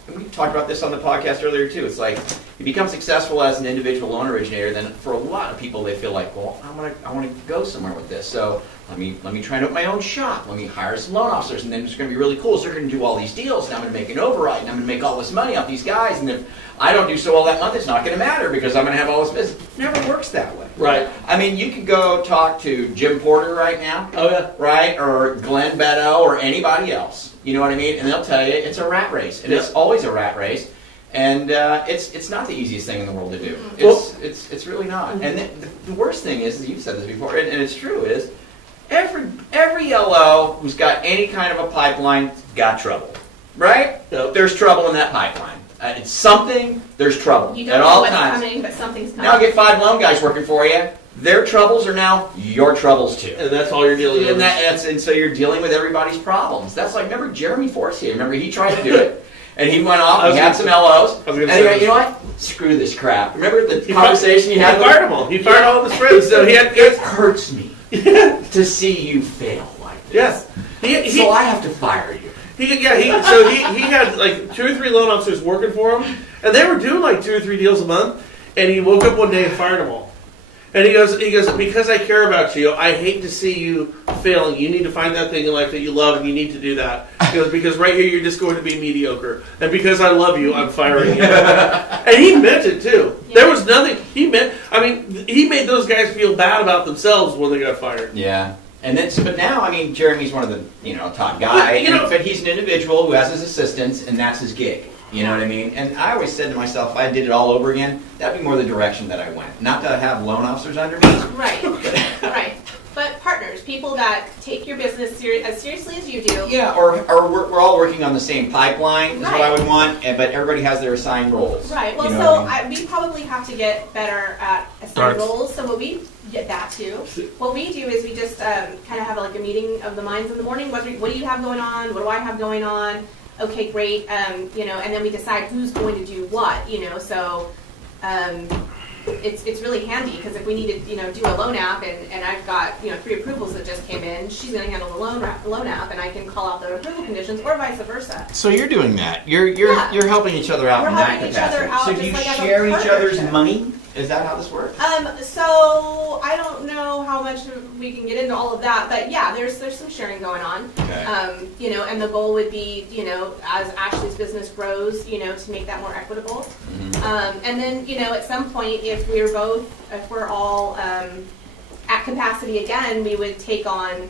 and we talked about this on the podcast earlier, too. It's like, you become successful as an individual loan originator, then for a lot of people, they feel like, well, I want to go somewhere with this. So let me try to open my own shop. Let me hire some loan officers, and then it's going to be really cool. So they're going to do all these deals, and I'm going to make an override, and I'm going to make all this money off these guys. And if I don't do so well that month, it's not going to matter because I'm going to have all this business. It never works that way. Right. I mean, you could go talk to Jim Porter right now. Oh, yeah. Right? Or Glenn Beto or anybody else. You know what I mean? And they'll tell you it's a rat race. And it's always a rat race. And it's not the easiest thing in the world to do. It's really not. And the worst thing is, you've said this before, and it's true, is every LO who's got any kind of a pipeline got trouble. Right? Yep. There's trouble in that pipeline. It's something, there's trouble. You don't at know all what's times. coming, but something's coming. Now get 5 loan guys working for you. Their troubles are now your troubles too. And that's all you're dealing with. And so you're dealing with everybody's problems. That's like, remember Jeremy Forcier? Remember he tried to do it? And he went off, he had some LOs. And he went, you know what? Screw this crap. Remember the conversation you had with him? He fired them all. He fired all of his friends. So it hurts me to see you fail like this. Yes. So I have to fire you. He had like 2 or 3 loan officers working for him, and they were doing like 2 or 3 deals a month. And he woke up one day and fired them all. And he goes, because I care about you, I hate to see you failing. You need to find that thing in life that you love, and you need to do that. He goes, because right here you're just going to be mediocre, and because I love you, I'm firing you. And he meant it too. Yeah. There was nothing he meant. I mean, he made those guys feel bad about themselves when they got fired. Yeah. And then, but now, I mean, Jeremy's one of the top guy, but he's an individual who has his assistants, and that's his gig. You know what I mean? And I always said to myself, if I did it all over again, that'd be more the direction that I went. Not to have loan officers under me. Right, right. But partners, people that take your business as seriously as you do. Yeah, or we're all working on the same pipeline is what I would want, but everybody has their assigned roles. Right. Well, so we probably have to get better at assigned roles. So what we get that too. What we do is we just kind of have like a meeting of the minds in the morning. What do you have going on? What do I have going on? Okay, great. And then we decide who's going to do what. So. It's really handy because if we need to do a loan app and I've got 3 approvals that just came in, she's going to handle the loan app and I can call out the approval conditions or vice versa. So you're doing that. You're helping each other out in that capacity. So do you share each other's money? Is that how this works? So I don't know how much we can get into all of that, but yeah, there's some sharing going on. Okay. And the goal would be, as Ashley's business grows, to make that more equitable. Mm-hmm. And then, at some point, if we're all at capacity again, we would take on,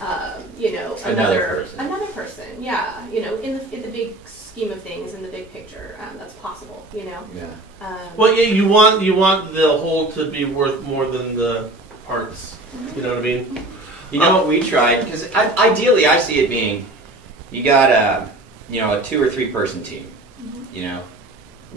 another person. Yeah, in the big scheme of things, in the big picture, that's possible. Yeah. Well, yeah, you want the whole to be worth more than the parts. Mm-hmm. You know what I mean? You know what we tried? Because ideally, I see it being, you got a 2 or 3 person team. Mm-hmm.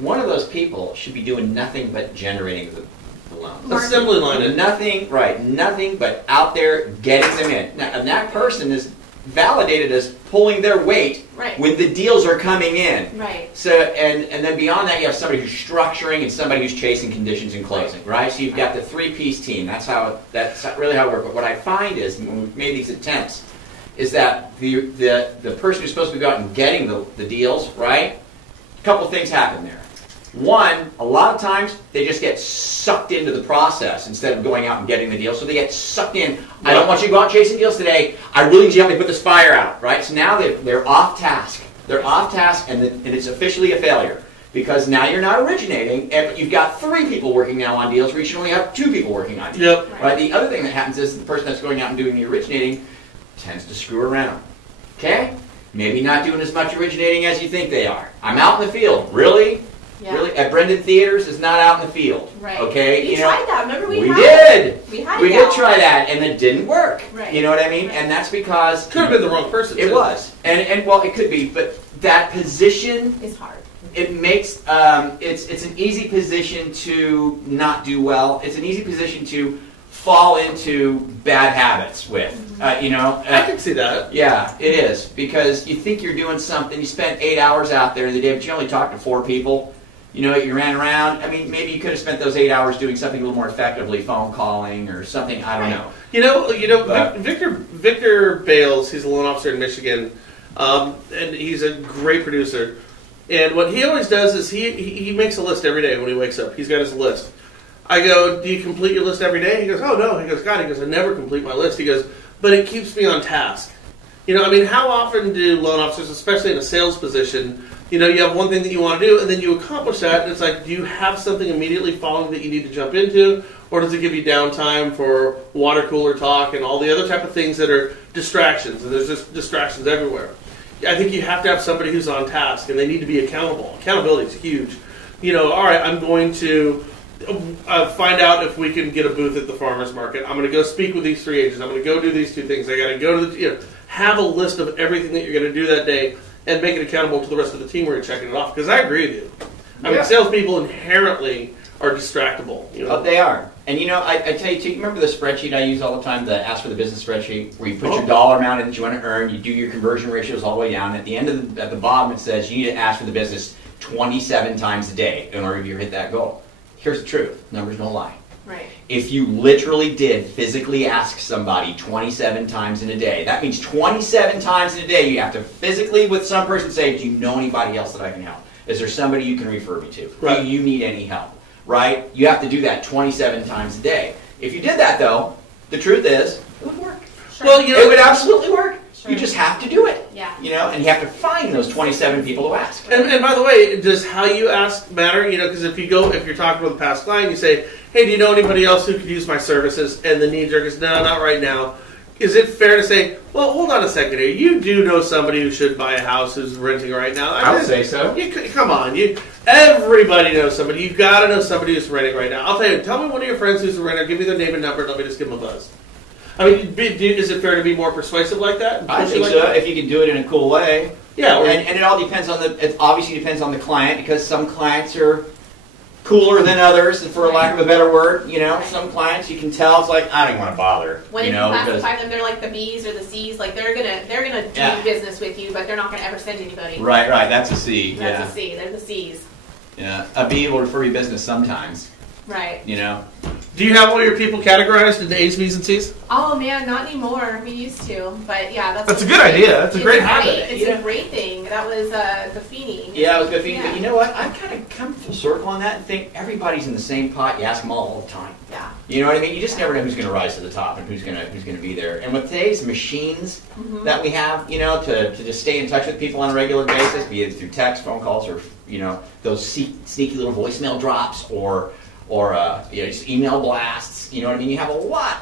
One of those people should be doing nothing but generating the loans. Assembly line. Nothing but out there getting them in. Now, and that person is validated as pulling their weight when the deals are coming in. Right. So and then beyond that, you have somebody who's structuring and somebody who's chasing conditions and closing. Right. So you've got the 3-piece team. That's really how it works. But what I find is when we've made these attempts is that the person who's supposed to be out and getting the deals, right? A couple of things happen there. One, a lot of times they just get sucked into the process instead of going out and getting the deal. So they get sucked in. I don't want you to go out chasing deals today. I really need you to help me put this fire out, right? So now they're off task. They're off task, and it's officially a failure because now you're not originating, and you've got 3 people working now on deals where you should only have 2 people working on deals. Yep. Right? The other thing that happens is the person that's going out and doing the originating tends to screw around. Okay? Maybe not doing as much originating as you think they are. I'm out in the field. Really? Yeah. Really? At Brendan Theaters is not out in the field. Right. Okay? We tried that. Remember we did. We did try that, and it didn't work. Right. You know what I mean? Right. And that's because could have been the wrong person. It was. And well, it could be, but that position is hard. It makes it's an easy position to not do well. It's an easy position to fall into bad habits with. I can see that. Yeah, it is because you think you're doing something. You spent 8 hours out there in the day, but you only talk to 4 people. You know, you ran around. I mean, maybe you could have spent those 8 hours doing something a little more effectively, phone calling or something. I don't know. But Victor Bales, he's a loan officer in Michigan, and he's a great producer. And what he always does is he makes a list every day when he wakes up. He's got his list. I go, do you complete your list every day? He goes, oh, no. He goes, God, I never complete my list. He goes, but it keeps me on task. You know, I mean, how often do loan officers, especially in a sales position, you know, you have one thing that you want to do, and then you accomplish that, and it's like, do you have something immediately following that you need to jump into, or does it give you downtime for water cooler talk and all the other type of things that are distractions, and there's just distractions everywhere. I think you have to have somebody who's on task, and they need to be accountable. Accountability is huge. You know, all right, I'm going to find out if we can get a booth at the farmer's market. I'm going to go speak with these 3 agents. I'm going to go do these 2 things. I got to go to the, have a list of everything that you're going to do that day and make it accountable to the rest of the team where you're checking it off. Because I agree with you. I mean, salespeople inherently are distractible. You know? Oh, they are. And you know, I tell you too, you remember the spreadsheet I use all the time, the Ask for the Business spreadsheet, where you put your dollar amount in that you want to earn, you do your conversion ratios all the way down. At the end at the bottom it says you need to ask for the business 27 times a day in order to hit that goal. Here's the truth. Numbers don't lie. Right. If you literally did physically ask somebody 27 times in a day, that means 27 times in a day you have to physically with some person say, do you know anybody else that I can help? Is there somebody you can refer me to? Right. Do you need any help? Right? You have to do that 27 times a day. If you did that though, the truth is, it would work. Sure. Well, you know, It would absolutely work. Sure. You just have to do it. Yeah. You know, and you have to find those 27 people to ask. And by the way, does how you ask matter? You know, because if you're talking with a past client, you say, hey, do you know anybody else who could use my services? And the knee-jerk is, no, not right now. Is it fair to say, well, hold on a second here. You do know somebody who should buy a house who's renting right now? I would say so. Come on. Everybody knows somebody. You've got to know somebody who's renting right now. I'll tell you, tell me one of your friends who's a renter. Give me their name and number, and let me just give them a buzz. I mean, is it fair to be more persuasive like that? I think so, if you can do it in a cool way. Yeah. And it all depends on it obviously depends on the client, because some clients are cooler than others, for lack of a better word. You know, some clients you can tell it's like, I don't even want to bother. When you you know, classify them, they're like the B's or the C's. Like they're gonna do business with you, but they're not gonna ever send anybody. Right. That's a C. That's a C. They're the C's. Yeah. A B will refer you business sometimes. Right. You know. Do you have all your people categorized into A's, B's, and C's? Oh man, not anymore. We used to, but yeah, that's a good idea. That's a great habit. It's a great thing. That was Buffini. Yeah, it was Buffini. Yeah. But you know what? I kind of come full circle on that and think everybody's in the same pot. You ask them all the time. Yeah. You know what I mean? You just never know who's going to rise to the top and who's going to be there. And with today's machines that we have, you know, to just stay in touch with people on a regular basis, be it through text, phone calls, or you know, those sneaky little voicemail drops, or just email blasts. You know what I mean? You have a lot.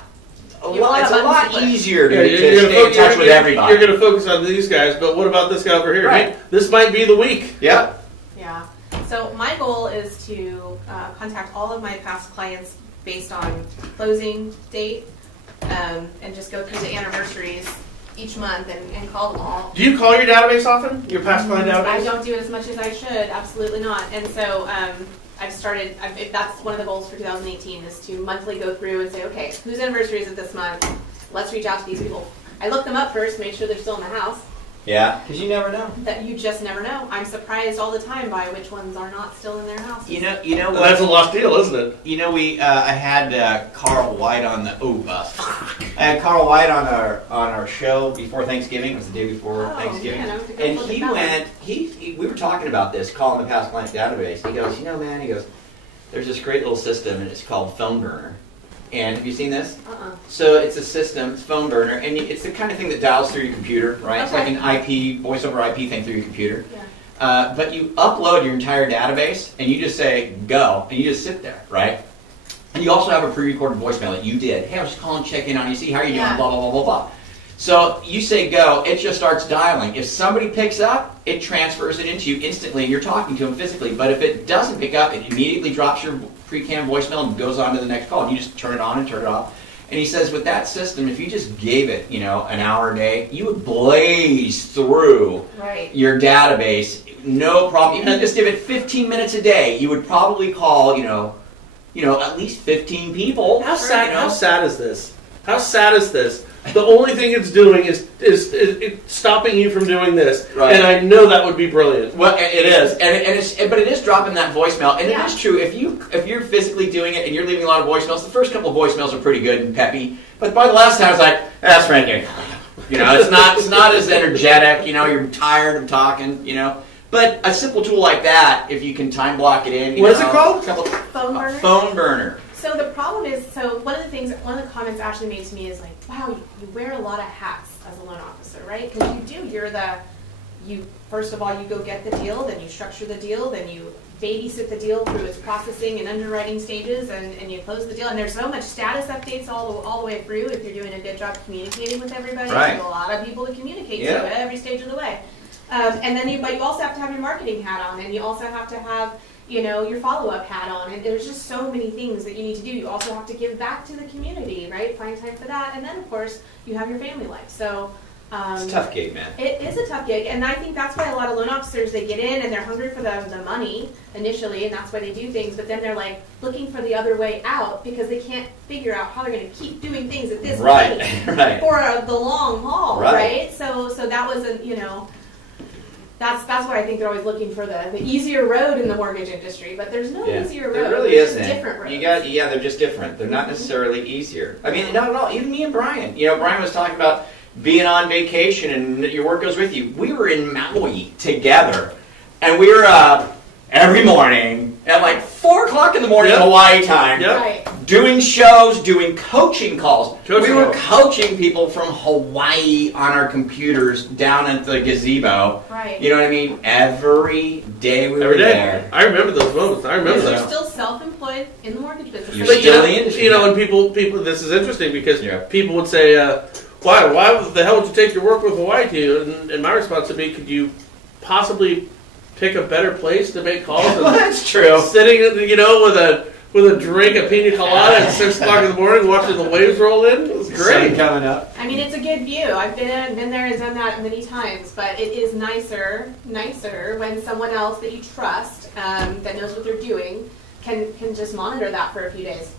It's a lot easier to stay in touch with everybody. You're going to focus on these guys, but what about this guy over here? Right. Hey, this might be the week. Yeah. Yeah. So my goal is to contact all of my past clients based on closing date, and just go through the anniversaries each month and call them all. Do you call your database often? Your past client database? I don't do it as much as I should. Absolutely not. And so that's one of the goals for 2018 is to monthly go through and say, okay, whose anniversary is it this month? Let's reach out to these people. I look them up first, make sure they're still in the house. Yeah, because you never know. That you just never know. I'm surprised all the time by which ones are not still in their house. You know what? That's a lost deal, isn't it? You know, I had Carl White on the I had Carl White on our show before Thanksgiving. It was the day before Thanksgiving, man, and he went. We were talking about this, calling the past client database. He goes, man, he goes, there's this great little system, and it's called Phone Burner. And have you seen this? So it's a system, it's Phone Burner, and it's the kind of thing that dials through your computer, right? It's like an IP, voice over IP thing through your computer. Yeah. But you upload your entire database, and you just say, go, and you just sit there, right? And you also have a pre-recorded voicemail that you did. Hey, I was just calling to check in on you, see how are you doing, blah, blah, blah, blah, blah. So you say go, it just starts dialing. If somebody picks up, it transfers it into you instantly, and you're talking to them physically. But if it doesn't pick up, it immediately drops your pre-canned voicemail and goes on to the next call. And you just turn it on and turn it off. And he says with that system, if you just gave it, an hour a day, you would blaze through your database, no problem. Even if you just give it 15 minutes a day, you would probably call, at least 15 people. How sad is this? How sad is this? The only thing it's doing is it's stopping you from doing this, Right. and I know that would be brilliant. Well, it is, but it is dropping that voicemail, and Yeah. it is true. If you're physically doing it and you're leaving a lot of voicemails, the first couple of voicemails are pretty good and peppy, but by the last time it's like, that's Frankie. You know, it's not as energetic. You know, you're tired of talking. You know, but a simple tool like that, if you can time block it in. What is it called? Phone burner. Phone burner. So the problem is, one of the comments Ashley made to me is like, wow, you wear a lot of hats as a loan officer, right? Because you do, first of all, you go get the deal, then you structure the deal, then you babysit the deal through its processing and underwriting stages, and you close the deal. And there's so much status updates all the way through if you're doing a good job communicating with everybody. Right. There's a lot of people to communicate Yeah. to every stage of the way. And then but you also have to have your marketing hat on, and you also have to have your follow-up hat on, and there's just so many things that you need to do. You also have to give back to the community, right? Find time for that, and then of course you have your family life. So It's a tough gig, man. it is a tough gig, and I think that's why a lot of loan officers, they get in and they're hungry for the money initially, and that's why they do things. But then they're like looking for the other way out because they can't figure out how they're going to keep doing things at this Right, rate right. for the long haul, Right. right? So that was That's why I think they're always looking for the easier road in the mortgage industry, but there's no easier road. There really There's just isn't. different roads. They're just different. They're not necessarily easier. I mean, not at all. Even me and Brian. Brian was talking about being on vacation and your work goes with you. We were in Maui together, and we were up every morning at like 4 o'clock in the morning Yep. Hawaii time. Yep. Right. Doing shows, doing coaching calls. Coaching we were calls. coaching people from Hawaii on our computers down at the gazebo. Right. You know what I mean? Every day we were Every day. there. I remember those moments. I remember Because that. you're still self-employed in the mortgage business. You're So But still you in the industry. and people, this is interesting because Yeah. people would say, why the hell would you take your work with Hawaii to? And my response would be, could you possibly pick a better place to make calls? Well, that's true. Sitting, with a drink of pina colada at 6 o'clock in the morning, watching the waves roll in. It was Sun great. coming up. I mean, it's a good view. I've been there and done that many times, but it is nicer when someone else that you trust, that knows what they're doing, can just monitor that for a few days.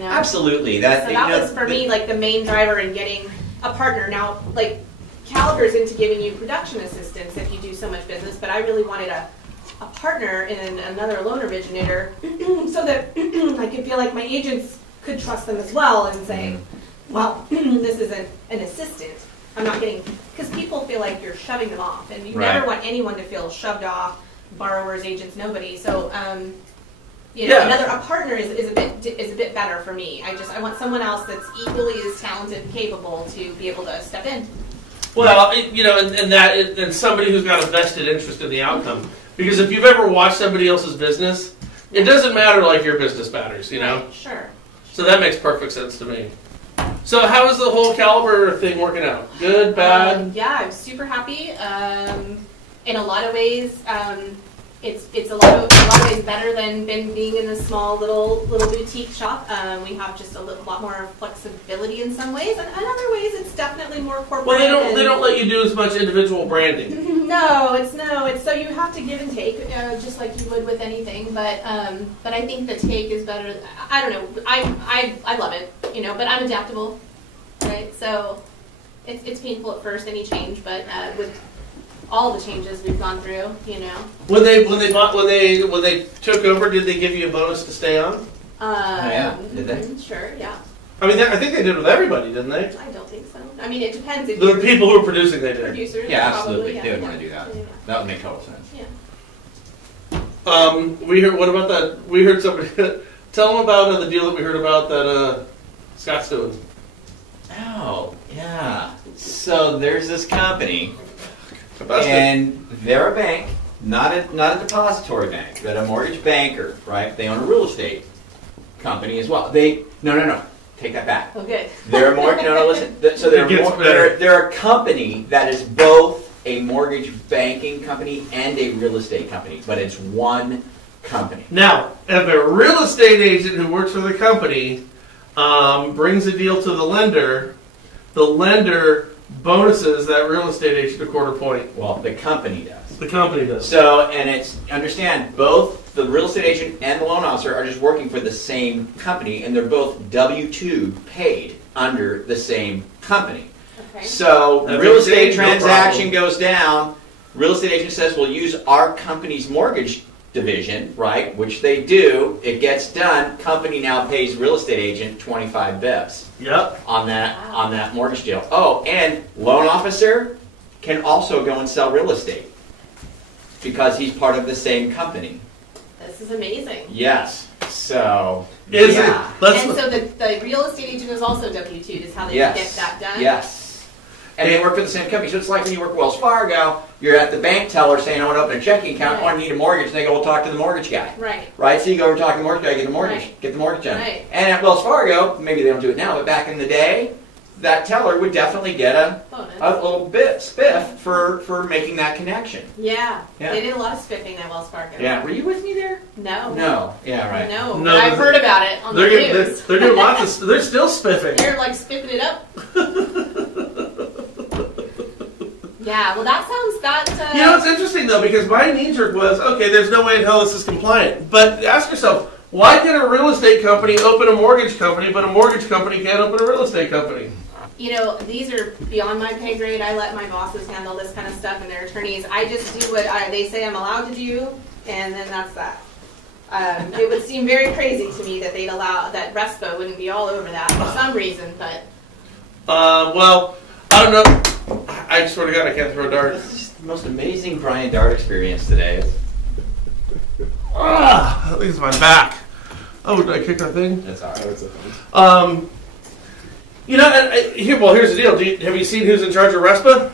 Absolutely. So that was for me like the main driver in getting a partner. Now, like Caliber's into giving you production assistance if you do so much business, but I really wanted a partner in another loan originator so that I could feel like my agents could trust them as well and say, well, this isn't an assistant. I'm not getting, because people feel like you're shoving them off, and you Right. never want anyone to feel shoved off, borrowers, agents, nobody. So, Yeah. a partner is a bit better for me. I want someone else that's equally as talented and capable to be able to step in. Well, and somebody who's got a vested interest in the outcome. Because if you've ever watched somebody else's business, it doesn't matter like your business matters, Right, sure. So that makes perfect sense to me. So how is the whole Caliber thing working out? Good, bad? Yeah, I'm super happy. In a lot of ways, it's a lot of ways better than being in a small little boutique shop. We have just a lot more flexibility in some ways, and in other ways, it's definitely more corporate. Well, they don't let you do as much individual branding. No, it's so you have to give and take, just like you would with anything. But I think the take is better. I don't know. I love it, But I'm adaptable, right? So it's painful at first, any change, but with all the changes we've gone through, When they took over, did they give you a bonus to stay on? yeah, did they? Sure, yeah. I mean, I think they did with everybody, didn't they? I don't think so. I mean, it depends if The you're people who were producing, they did. producers. Yeah, probably, absolutely. yeah, They would yeah. want to do that. Yeah. That would make total sense. We heard. What about that? We heard somebody. Tell them about the deal that we heard about that Scott's doing. Oh, yeah. So there's this company, About and they're a bank, not a depository bank, but a mortgage banker, right? They own a real estate company as well. No. Take that back. Oh, good. They're a mortgage. No, listen. So they're It gets better. they're a company that is both a mortgage banking company and a real estate company, but it's one company. Now, if a real estate agent who works for the company brings a deal to the lender bonuses that real estate agent a quarter point. Well, the company does. The company does. So, and it's, understand, both the real estate agent and the loan officer are just working for the same company, and they're both W-2 paid under the same company. Okay. So, That real makes estate sense, no transaction problem. goes down, real estate agent says, we'll use our company's mortgage division, right, which they do, it gets done, company now pays real estate agent 25 bips Yep. on that mortgage deal. Oh, and loan officer can also go and sell real estate because he's part of the same company. This is amazing. Yes. So, Is yeah. it? Let's, And so the real estate agent is also W-2, is how they Yes. get that done? Yes. And they work for the same company. So it's like when you work at Wells Fargo, you're at the bank teller saying, I want to open a checking account, Right. I need a mortgage. And they go, well, talk to the mortgage guy. Right. Right? So you go over talk to the mortgage guy, get the mortgage, Right. get the mortgage done. Right. And at Wells Fargo, maybe they don't do it now, but back in the day, that teller would definitely get a Bonus. little bit spiff for making that connection. Yeah. Yeah. They did a lot of spiffing at Wells Fargo. Yeah. Were you with me there? No. No. Yeah, right. No. No, But I've but heard about it on the news. they're doing lots of. They're still spiffing. They're like spiffing it up. Yeah, well, that sounds that. You know, it's interesting though because my knee jerk was, okay, there's no way in hell this is compliant. But ask yourself, why can a real estate company open a mortgage company, but a mortgage company can't open a real estate company? You know, these are beyond my pay grade. I let my bosses handle this kind of stuff and their attorneys. I just do what they say I'm allowed to do, and then that's that. It would seem very crazy to me that they'd allow that RESPA wouldn't be all over that for some reason, but Well, I don't know. I swear to God, I can't throw a dart. This is the most amazing Brian Dart experience today. At least my back. Oh, did I kick our thing? That's all right. That's a fun. You know, here's the deal. Have you seen who's in charge of RESPA?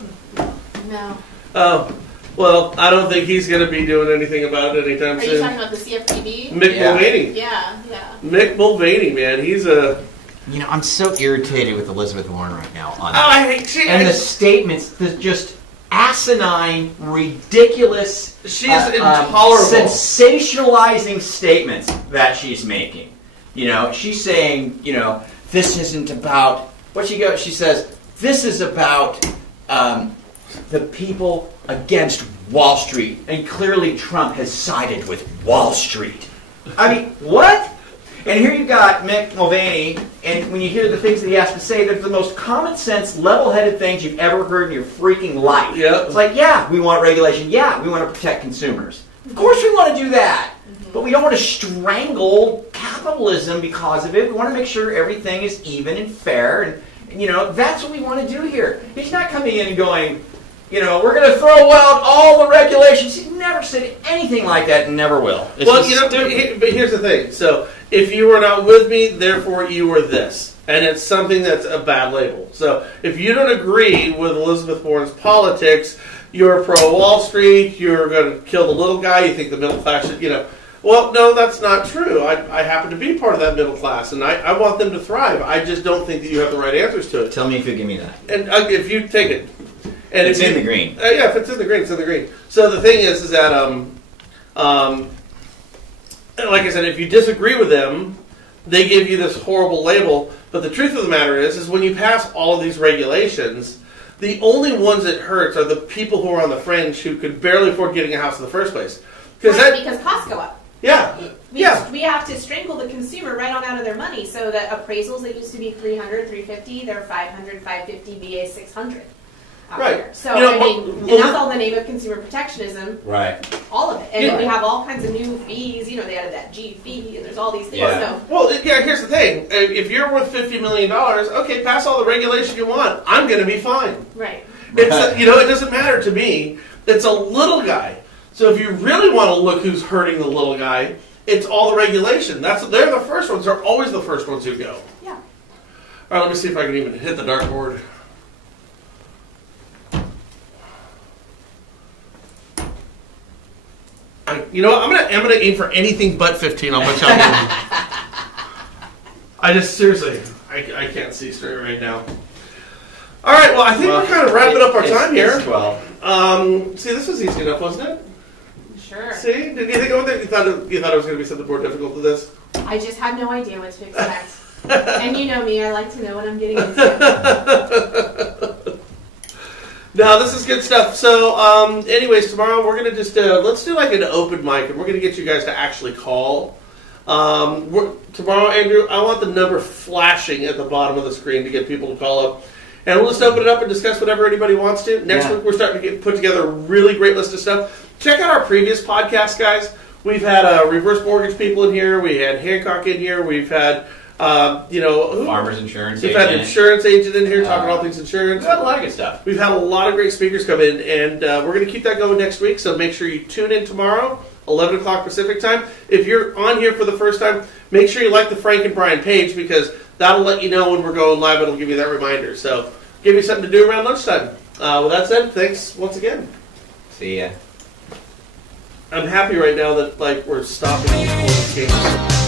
no. Oh, well, I don't think he's going to be doing anything about it anytime Are you soon. talking about the CFPB? Mick Yeah. Mulvaney. Yeah. Mick Mulvaney, man, he's a. You know, I'm so irritated with Elizabeth Warren right now on Oh, I hate she. and the statements, the just asinine, ridiculous, She is intolerable. sensationalizing statements that she's making. You know, she's saying, you know, this isn't about what she goes. She says this is about the people against Wall Street, and clearly Trump has sided with Wall Street. I mean, what? And here you got Mick Mulvaney, and when you hear the things that he has to say, they're the most common sense, level-headed things you've ever heard in your freaking life. Yep. It's like, yeah, we want regulation. Yeah, we want to protect consumers. Of course we want to do that. But we don't want to strangle capitalism because of it. We want to make sure everything is even and fair. And you know, that's what we want to do here. He's not coming in and going, you know, we're going to throw out all the regulations. He's never said anything like that and never will. It's Well, just you know, stupid. but here's the thing. So, if you were not with me, therefore you were this. And it's something that's a bad label. So, if you don't agree with Elizabeth Warren's politics, you're pro-Wall Street, you're going to kill the little guy, you think the middle class should, you know. Well, no, that's not true. I happen to be part of that middle class, and I want them to thrive. I just don't think that you have the right answers to it. Tell me if you give me that. And if you take it. And It's if in you- the green. Yeah, if it's in the green, it's in the green. So the thing is that, like I said, if you disagree with them, they give you this horrible label. But the truth of the matter is when you pass all of these regulations, the only ones it hurts are the people who are on the fringe who could barely afford getting a house in the first place. Right, because costs go up. Yeah, yeah. We have to strangle the consumer right on out of their money. So that appraisals that used to be $300, $350, they're $500, $550, VA $600. out Right. there. So You know, I mean, well, and that's all in the name of consumer protectionism. Right. All of it, and Yeah. then we have all kinds of new fees. You know, they added that G fee, and there's all these things. Yeah. So Well, yeah, here's the thing. If you're worth $50 million, okay, pass all the regulation you want. I'm going to be fine. right. It's you know, it doesn't matter to me. It's a little guy. So if you really want to look who's hurting the little guy, it's all the regulation. They're the first ones. They're always the first ones who go. Yeah. All right, let me see if I can even hit the dartboard. You know what? I'm gonna aim for anything but 15. I'll bet you I'll win. I just seriously, I can't see straight right now. All right, well, I think we're kind of wrapping up our time here. It's 12. See, this was easy enough, wasn't it? Sure. See, did you think of it? You thought it was going to be something more difficult than this? I just had no idea what to expect. And you know me, I like to know what I'm getting into. No, this is good stuff. So, anyways, tomorrow we're gonna just let's do like an open mic, and we're gonna get you guys to actually call. Tomorrow, Andrew, I want the number flashing at the bottom of the screen to get people to call up, and we'll just open it up and discuss whatever anybody wants to. Next week, we're starting to put together a really great list of stuff. Check out our previous podcast, guys. We've had reverse mortgage people in here. We had Hancock in here. We've had. Farmers insurance We've agent. had an insurance agent in here talking all things insurance. We've had a lot of good stuff. We've had a lot of great speakers come in, and we're going to keep that going next week, so make sure you tune in tomorrow, 11 o'clock Pacific time. If you're on here for the first time, make sure you like the Frank and Brian page, because that'll let you know when we're going live. It'll give you that reminder. So give you something to do around lunchtime. With that said, thanks once again. See ya. I'm happy right now that we're stopping these games.